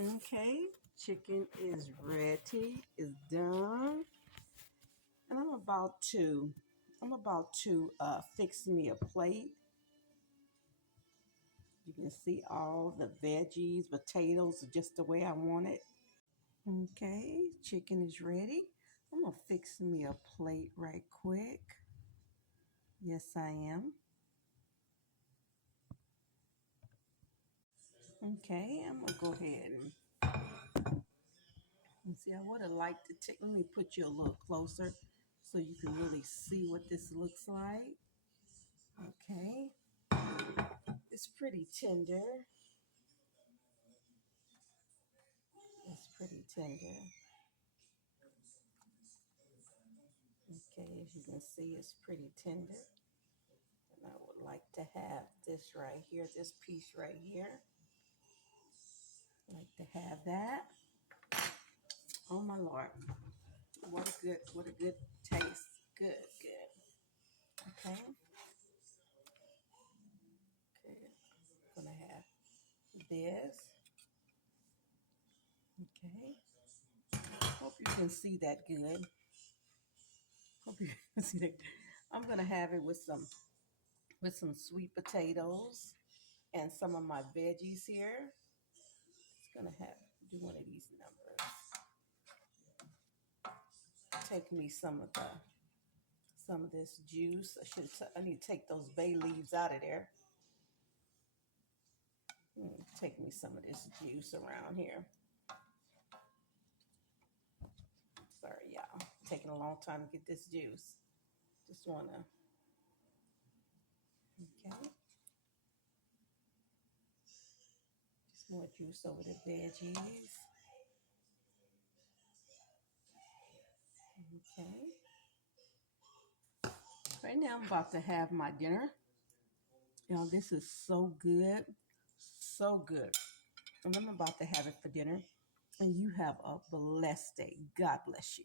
Okay, chicken is ready, it's done. And I'm about to fix me a plate. You can see all the veggies, potatoes, just the way I want it. Okay, chicken is ready. I'm gonna fix me a plate right quick. Yes, I am. Okay, I'm gonna go ahead and see. I would have liked to take. Let me put you a little closer so you can really see what this looks like. Okay, it's pretty tender. It's pretty tender. Okay, as you can see, it's pretty tender. And I would like to have this right here, this piece right here. I like to have that. Oh my Lord. What a good taste. Good, good. Okay. Okay. I'm gonna have this. Okay. Hope you can see that good. Hope you can see that. I'm gonna have it with some sweet potatoes and some of my veggies here. It's gonna do one of these numbers. Take me some of this juice. I need to take those bay leaves out of there. Take me some of this juice around here. Sorry, y'all. Taking a long time to get this juice. Just wanna, okay. Just more juice over the veggies. Okay. Right now I'm about to have my dinner. You know, this is so good. So good. And I'm about to have it for dinner. And you have a blessed day. God bless you.